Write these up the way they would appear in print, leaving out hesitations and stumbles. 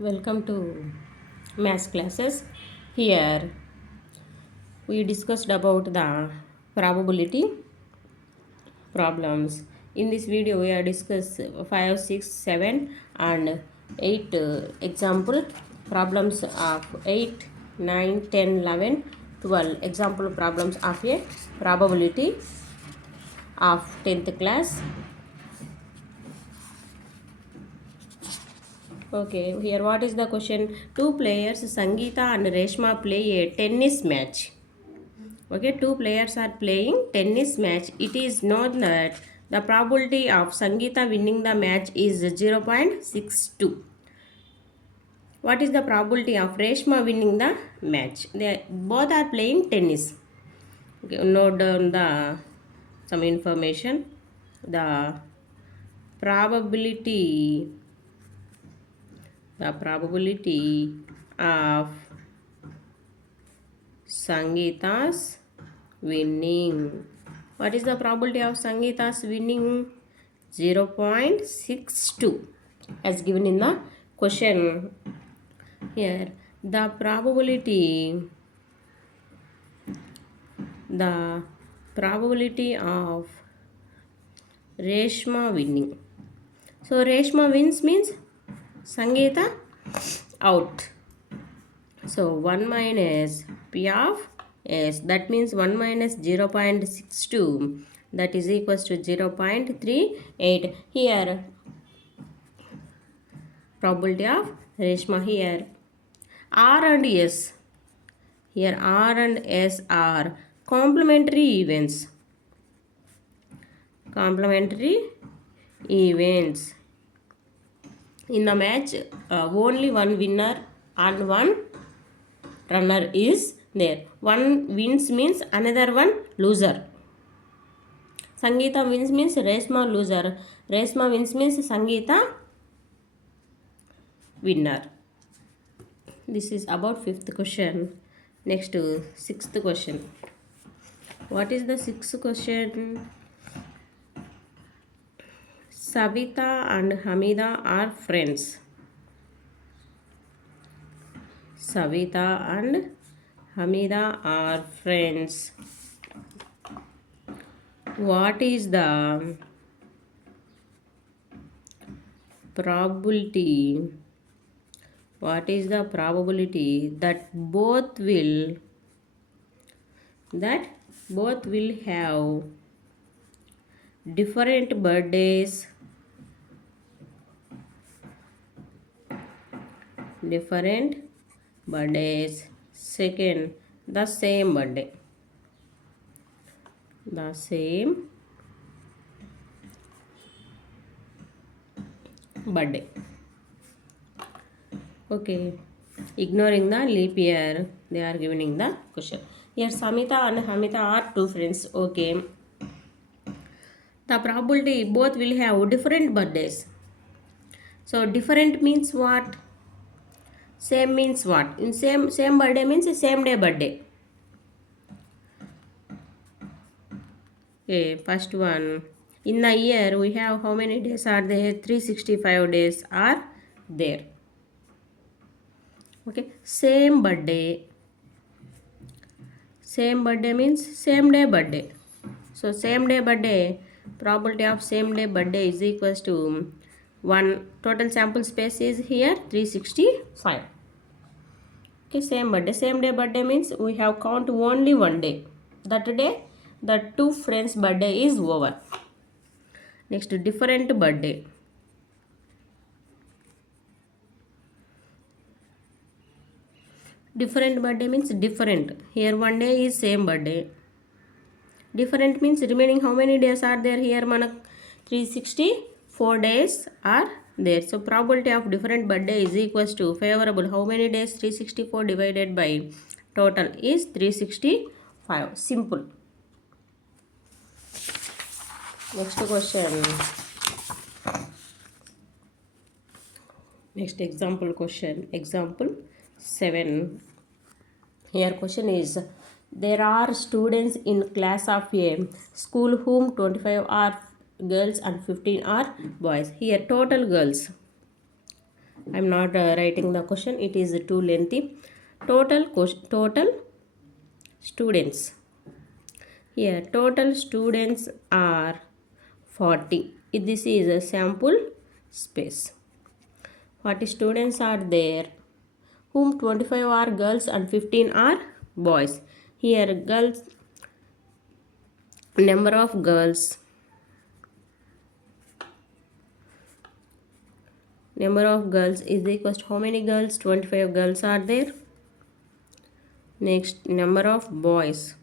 Welcome to math classes. Here we discussed about the probability problems. In this video we are discuss 5, 6, 7 and 8 example problems of 8, 9, 10, 11, 12 example problems of a probability of 10th class. Okay, here what is the question? Two players Sangeeta and Reshma play a tennis match. Okay, two players are playing tennis match. It is known that the probability of Sangeeta winning the match is 0.62. What is the probability of Reshma winning the match? They both are playing tennis. Okay, note down the some information. The probability of Sangeeta's winning. What is the probability of Sangeeta's winning? 0.62 as given in the question. Here the probability of Reshma winning. So Reshma wins means Sangeeta out. So 1 minus P of S, that means 1 minus 0.62, that is equals to 0.38. Here probability of Reshma. Here R and S. Here R and S are complementary events. In the match, only one winner and one runner is there. One wins means another one loser. Sangeeta wins means Reshma loser. Reshma wins means Sangeeta winner. This is about 5th question. Next to 6th question. What is the 6th question? Savita and Hamida are friends. Savita and Hamida are friends. What is the probability? What is the probability that both will have different birthdays, second, the same birthday, okay, ignoring the leap year, they are giving the question. Here Samita and Hamita are two friends. Okay, the probability both will have different birthdays. So different means what? Same means what? In same birthday means same day birthday. Okay, first one. In the year we have how many days are there? 365 days are there. Okay, same birthday means same day birthday. So same day birthday, probability of same day birthday is equals to 1. Total sample space is here 365. Okay, same day birthday means we have count only one day. That day the two friends birthday is over. Next, different birthday. Different birthday means different. Here one day is same birthday. Different means remaining how many days are there? Here manak 364 days are there. So probability of different birthday is equals to favorable. How many days? 364 divided by total is 365. Simple. Next question. Next example question. Example 7. Here question is, there are students in class of a school whom 25 are girls and 15 are boys. Here total girls. I am not writing the question, it is too lengthy. Total students. Here total students are 40. This is a sample space. 40 students are there, whom 25 are girls and 15 are boys. Here girls, number of girls is equal to how many girls? 25 girls are there. Next, number of boys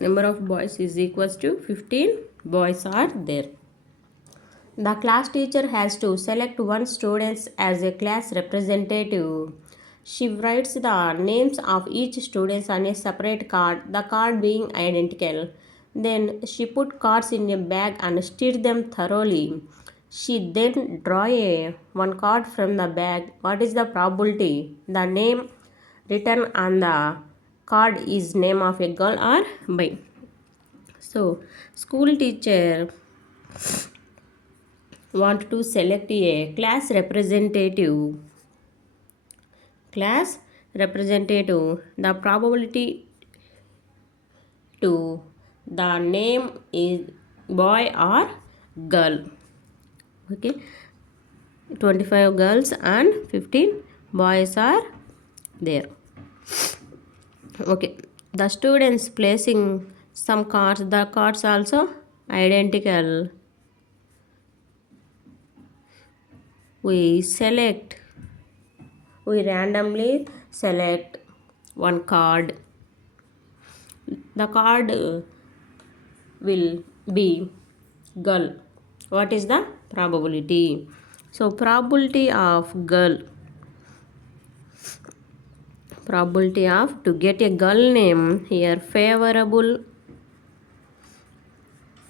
is equal to 15 boys are there. The class teacher has to select one student as a class representative. She writes the names of each student on a separate card, the card being identical. Then she put cards in a bag and stirred them thoroughly. She then draw one card from the bag. What is the probability? The name written on the card is name of a girl or boy. So, school teacher want to select a class representative. The probability to the name is boy or girl. Okay, 25 girls and 15 boys are there. Okay, the students placing some cards, the cards also identical. We randomly select one card. The card will be girl. What is the probability? So probability of to get a girl name here, favorable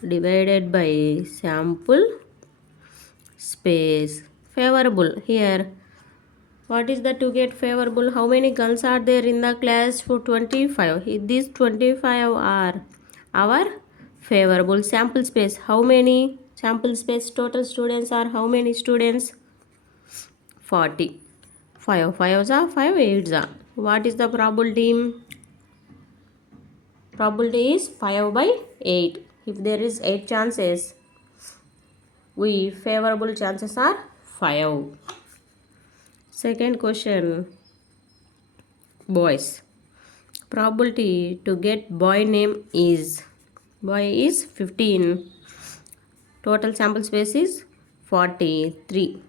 divided by sample space. Favorable here, what is the to get favorable? How many girls are there in the class? For 25. These 25 are our favorable. Sample space, how many? Sample space, total students are how many students? 40. 5 5s are 5 8s are. What is the probability? Probability is 5 by 8. If there is 8 chances, favorable chances are 5. Second question, boys. Probability to get boy name is 15. Total sample space is 43.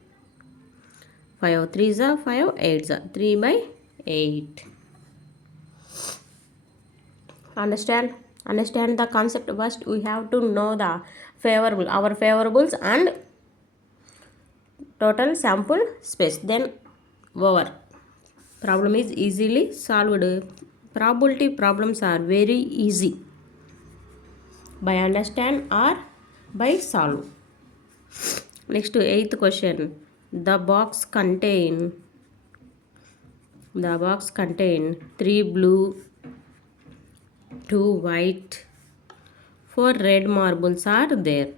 5 3s are 5 8s are 3 by 8. Understand the concept. First we have to know the our favorables and total sample space, then our problem is easily solved. Probability problems are very easy by understand or by solve. Next to 8th question, the box contain 3 blue, 2 white, 4 red marbles are there.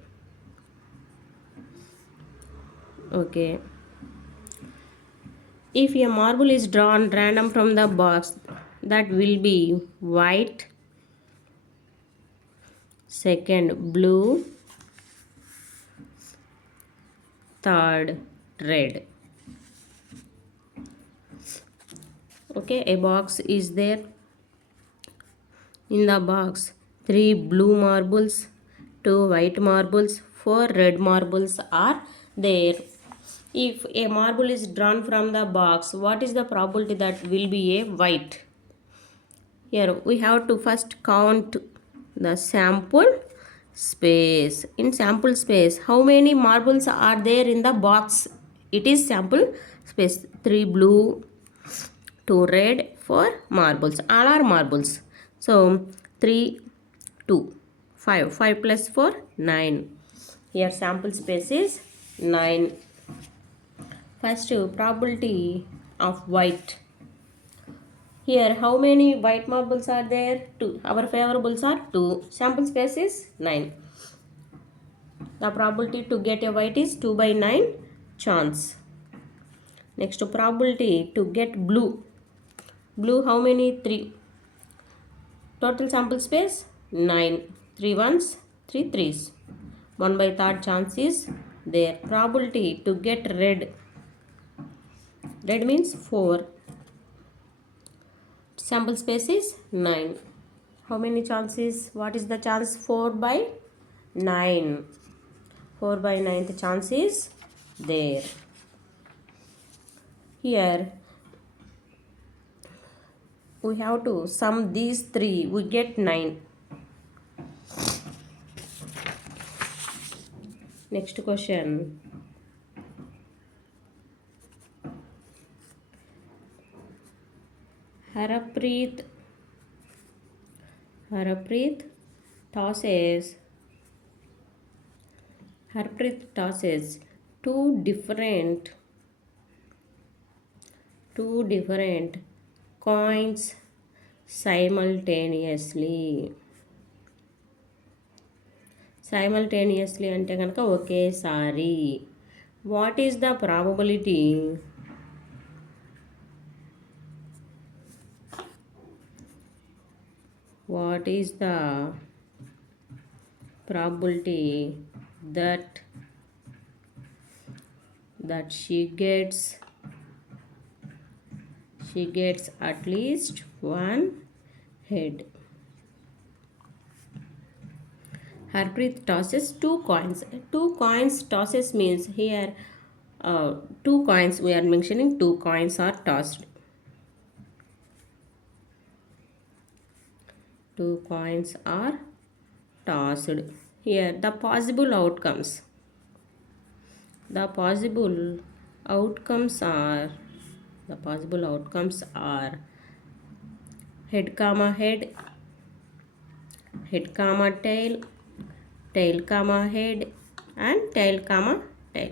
Okay, if a marble is drawn random from the box, that will be white, second blue, third red. Okay, a box is there. In the box, 3 blue marbles, 2 white marbles, 4 red marbles are there. If a marble is drawn from the box, what is the probability that will be a white? Here we have to first count the sample space. In sample space, how many marbles are there in the box? It is sample space. 3 blue, 2 red, 4 marbles. All are marbles. So 3, 2, 5. 5 plus 4, 9. Here sample space is 9. First, probability of white. Here, how many white marbles are there? 2. Our favorables are 2. Sample space is 9. The probability to get a white is 2 by 9. chance. Next, probability to get blue. Blue, how many? 3. Total sample space 9. 3 ones, 3 threes. 1 by third chance is there. Probability to get red. Red means 4. Sample space is 9. How many chances? What is the chance? 4 by 9. 4 by 9th chance is there. Here we have to sum these 3. We get 9. Next question. Harpreet tosses two different coins simultaneously. Simultaneously అంటే కనుక ఒకేసారి. What is the probability? What is the probability that she gets at least one head? Harpreet tosses 2 coins. 2 coins tosses means here 2 coins, we are mentioning 2 coins are tossed. 2 coins are tossed. Here the possible outcomes are head comma head, head comma tail, tail comma head, and tail comma tail.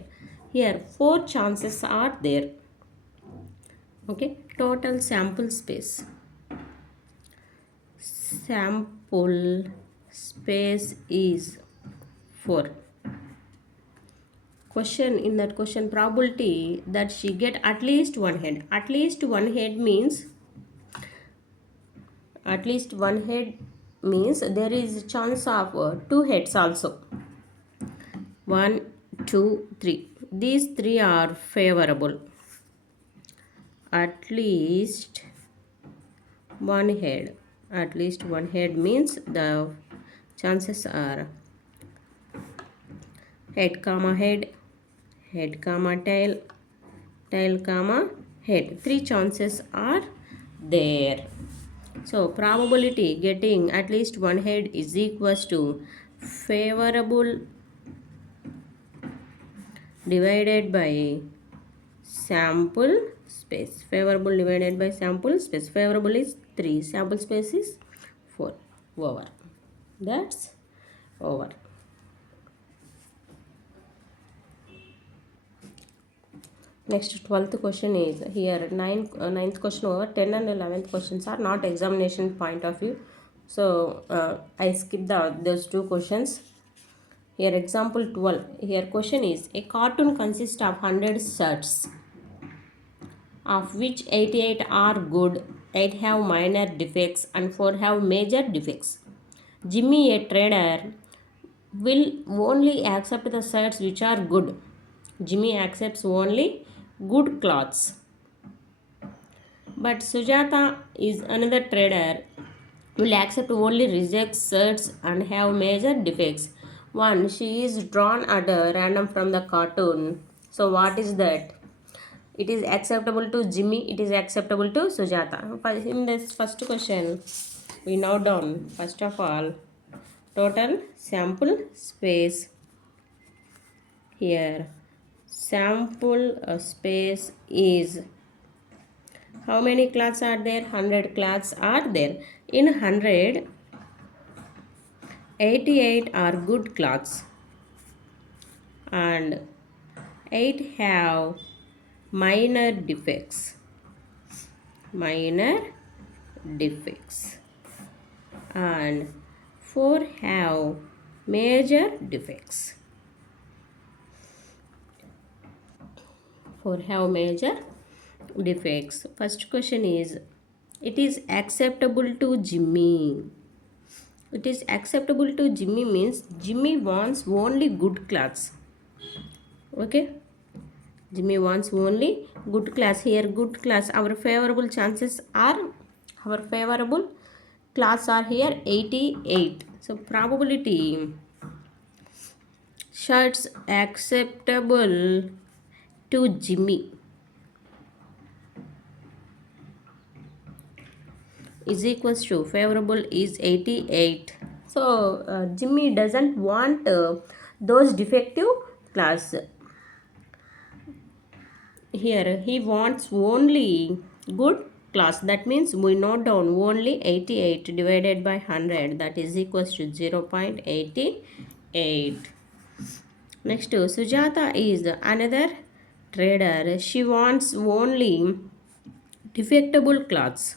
Here 4 chances are there. Okay, total sample space is 4. In that question, probability that she get at least one head. At least one head means there is a chance of 2 heads also. 1, 2, 3. These 3 are favorable. At least one head. At least one head means the chances are head comma head, head comma tail, tail comma head. 3 chances are there. So probability getting at least one head is equals to favorable divided by sample space. Favorable divided by sample space. Favorable is 3. Sample space is 4. Over. That's over. Next 12th question is here 9th question over. 10 and 11th questions are not examination point of view. So I skip those 2 questions. Here example 12. Here question is a cartoon consists of 100 shirts, of which 88 are good, 8 have minor defects, and 4 have major defects. Jimmy, a trader, will only accept the shirts which are good. Jimmy accepts only good clothes. But Sujata is another trader, will accept only reject shirts and have major defects. 1. She is drawn at random from the cartoon. So what is that? It is acceptable to Jimmy. It is acceptable to Sujata. In this first question, we note down first of all total sample space. Here sample space is how many cloths are there? 100 cloths are there. In 100, 88 are good cloths and 8 have minor defects. And 4 have major defects. 4 have major defects. First question is, it is acceptable to Jimmy. It is acceptable to Jimmy means Jimmy wants only good class. Okay, Jimmy wants only good class. Here good class, our favorable chances are, our favorable class are here 88. So probability shirts acceptable to Jimmy is equals to favorable is 88. So Jimmy doesn't want those defective class. Here he wants only good class. That means we note down only 88 divided by 100, that is equals to 0.88. Next, Sujata is another trader. She wants only defectable cloths.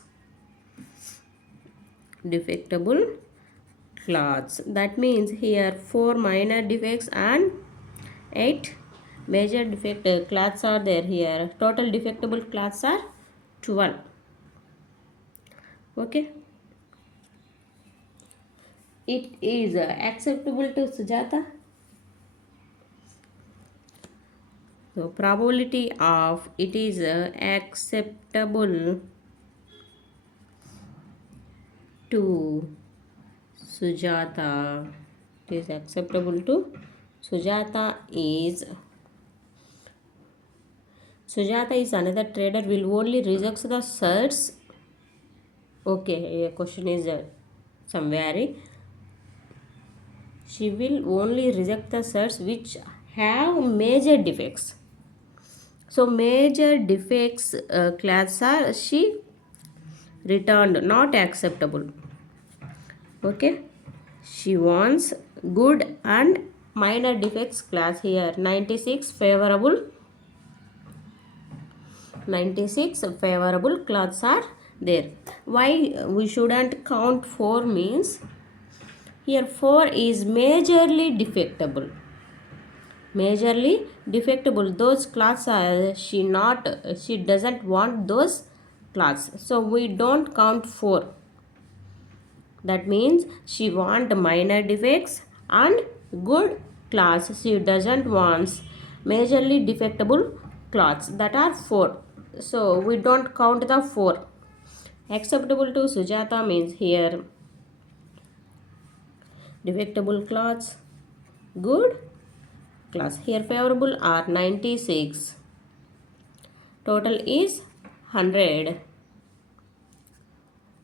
Defectable cloths. That means here 4 minor defects and 8 major defect cloths are there. Here total defectable cloths are 12. Okay. It is acceptable to Sujata. So probability of it is acceptable to Sujata. It is acceptable to Sujata is another trader will only reject the shirts. Okay, a question is some vary. She will only reject the shirts which have major defects. So major defects class are she returned, not acceptable. Okay, she wants good and minor defects class. Here 96 favorable, 96 favorable cloths are there. Why we shouldn't count 4 means here 4 is majorly defectable. Majorly defectable, those cloths are she doesn't want those cloths, so we don't count 4. That means she want minor defects and good class. She doesn't want majorly defectable cloths, that are 4. So we don't count the 4. Acceptable to Sujata means here defectable cloths, good class. Here favorable are 96. Total is 100.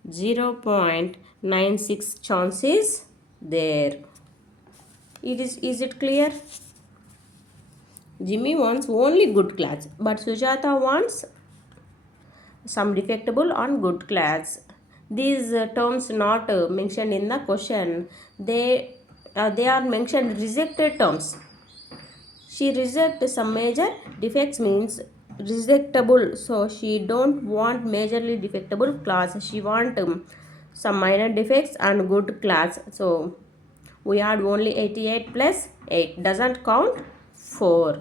0.96 chances there. Is it clear? Jimmy wants only good class, but Sujata wants some defectable on good class. These terms not mentioned in the question. They are mentioned rejected terms. She rejects some major defects means rejectable. So she don't want majorly defectable class. She want some minor defects and good class. So we add only 88 plus 8 doesn't count 4.